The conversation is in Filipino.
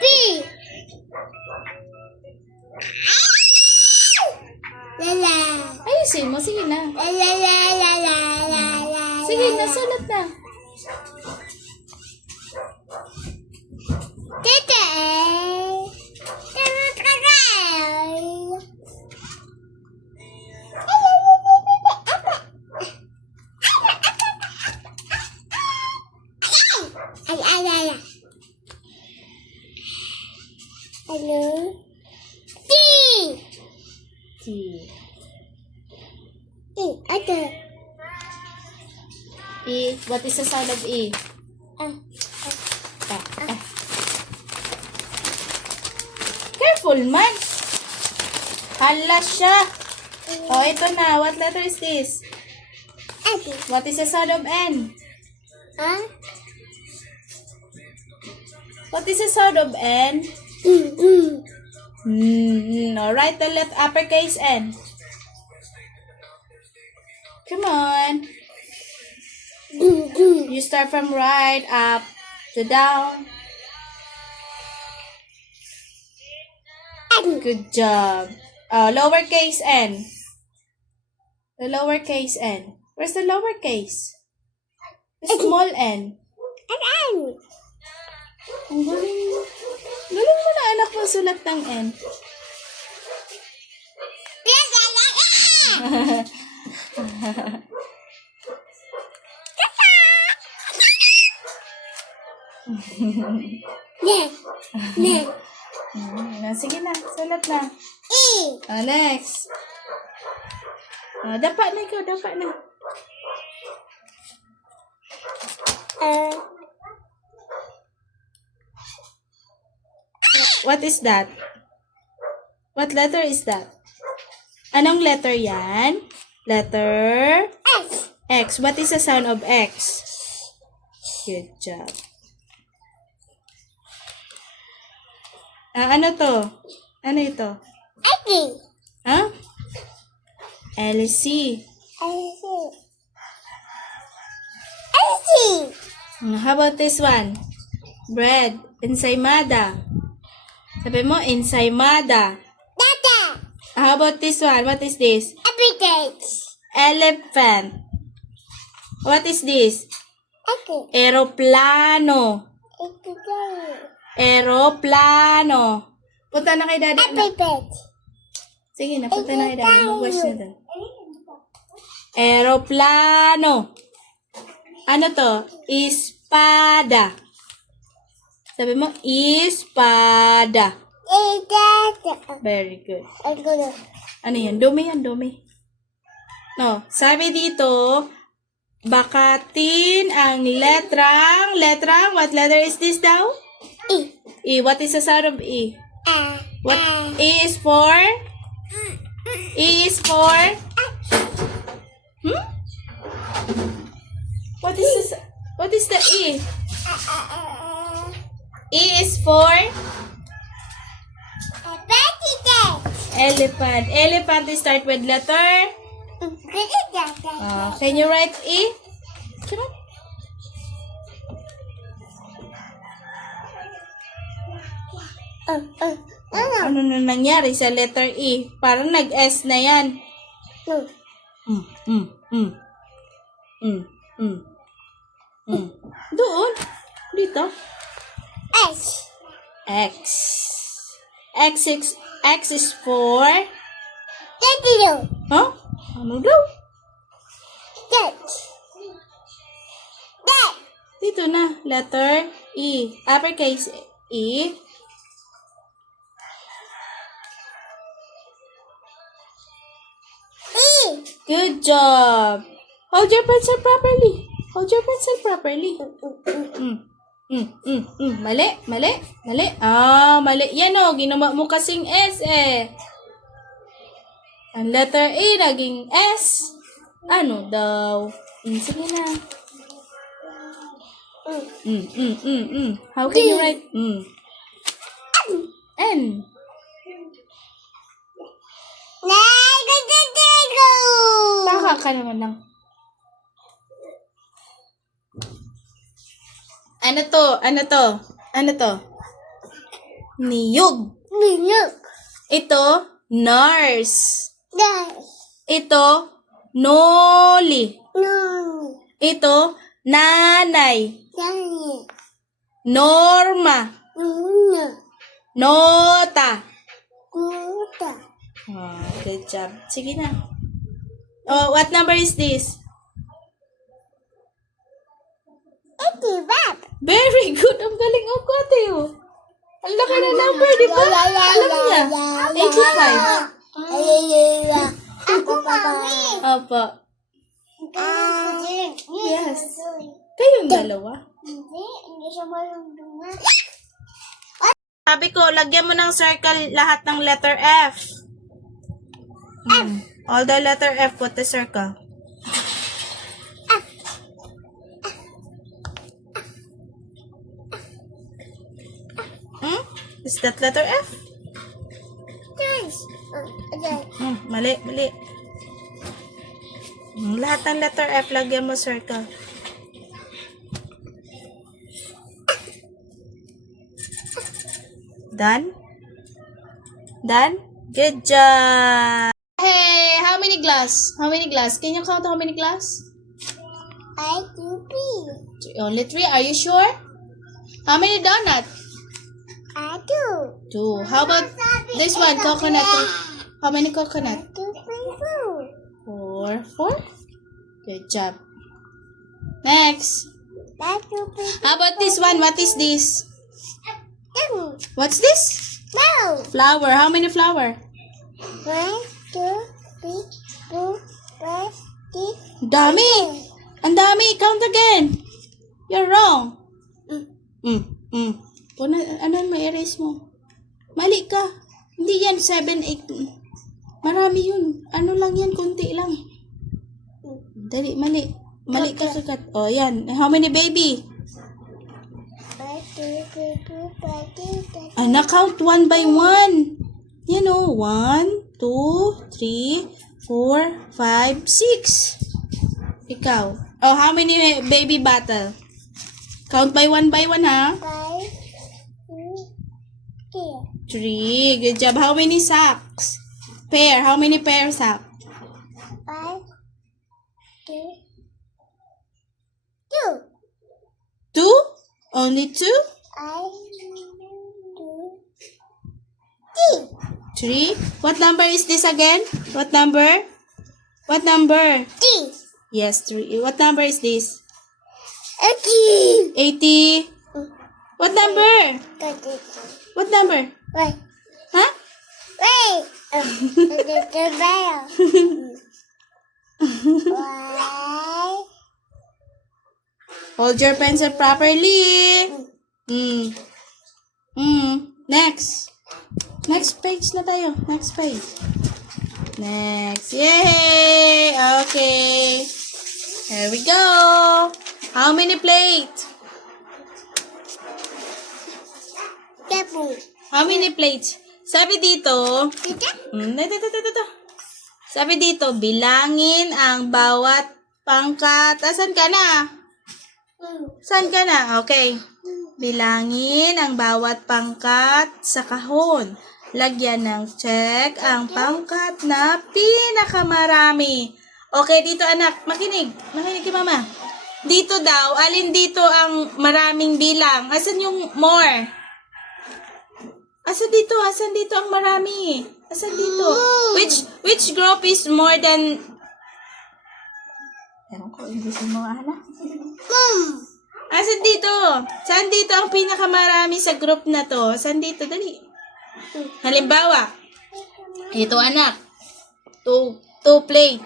P. Lala. Ayusin mo. Sige na. La. Sige na, sulat na. Tete. Ay. Hello? T. T. Ito. E. What is the sound of E? Ah. Careful man. Hala siya. Oh, ito na. What letter is this? Ito. What is the sound of N? Ah? What is the sound of N? No, write the uppercase N. Come on. You start from right up to down. Good job. Lowercase N. The lowercase N. Where's the lowercase? The small N. Ang galing. Galing mo na anak mo sulat ng N. Sige na, sulat na. Next. Dapa na ikaw, dapa na. What is that? What letter is that? Anong letter yan? Letter X. What is the sound of X? Good job. Ano to? Ano ito? Huh? LC. How about this one? Bread. Ensaymada. Sabi mo, ensaymada. How about this one? What is this? Elephant. What is this? Aeroplano. Aeroplano. Punta na kay daddy. Sige na, punta na kay daddy. Mag-wash na doon. Aeroplano. Ano to? Espada. Sabi mo, espada. Very good. Ano yan? Dumi yan, dumi. No, sabi dito, bakatin ang letrang, what letter is this daw? E. What is the sound of E? What? E is for? E is for? What is the E? E is for? Elephant. Elephant is start with letter? Can you write E? Come on. Ano na nangyari sa letter E? Parang nag-S na yan. Doon. Dito. X. X is for? Huh? Ano daw? Dito na. Letter E. Uppercase E. Good job. Hold your pencil properly. Mali. Mali. Yan o, ginawa mo kasing S eh. Ang letter A naging S. Ano daw? Sige na. How can you write? N. Taka ka naman lang. Ano to? Niyog. Niyog. Ito, nurse. Nurse. Ito, noli. Noni. Ito, nanay. Nani. Norma. Nuna. Nota. Kuta. Oh, good job. Sige na. Oh, what number is this? Iti bab. Very good. Ang galing ang Ate, oh. Ang laki na number, di ba? Alam niya. 85. Ako mami. Opo. Yes. Kayong dalawa. Hindi siya marunong. Sabi ko, lagyan mo ng circle lahat ng letter F. All the letter F, put the circle. Is that letter F? Mali. Lahat ng letter F, lagyan mo circle. Done? Done? Good job! Hey, how many glass? How many glass? Can you count how many glass? I do be. Only 3. Are you sure? How many donut? I do. 2. How about this one? Coconut. How many coconut? 2, 3, 4. 4. Good job. Next. I do be. How about this one? What is this? Two. What's this? No. Flower. How many flower? 1, 2, 3, 4, 5, 6. Dami. Ang dami. Count again. You're wrong. Ano may erase mo? Mali ka. Hindi yan 7, 8. Marami yun. Ano lang yan? Kunti lang. Dali, mali. Mali ka kagat. O, yan. How many baby? 1, 2, 3, 4, 5, 6, 7. Na-count 1 by 1. Yan o. 1, 2, 3, 4, 5, 6. Ikaw. Oh, how many baby bottle? Count by 1 ha? 5, 2, 3. Good job. How many socks? Pair. How many pair socks? 5, 2, 2. 2? Only 2? I do 3. 3? What number is this again? What number? What number? 3. Yes, 3. What number is this? 80. 80? What number? What number? Wait. Huh? Wait. The bell. Why? Hold your pencil properly. Next. Next page na tayo. Next page. Next. Yay! Okay. Here we go. How many plates? Double. How many plates? Sabi dito, Dito? sabi dito, bilangin ang bawat pangkat. Asan ka na? Saan ka na? Okay. Bilangin ang bawat pangkat sa kahon. Lagyan ng check ang pangkat na pinakamarami. Okay, dito anak, makinig. Makinig kay mama. Dito daw, alin dito ang maraming bilang? Asan yung more? Asan dito? Asan dito ang marami? Asan dito? Which group is more than... Ewan ko, Inglesin mo, Ana. Asan dito? Saan dito ang pinakamarami sa group na to? Saan dito? Dali. Halimbawa, ito anak. Two plate.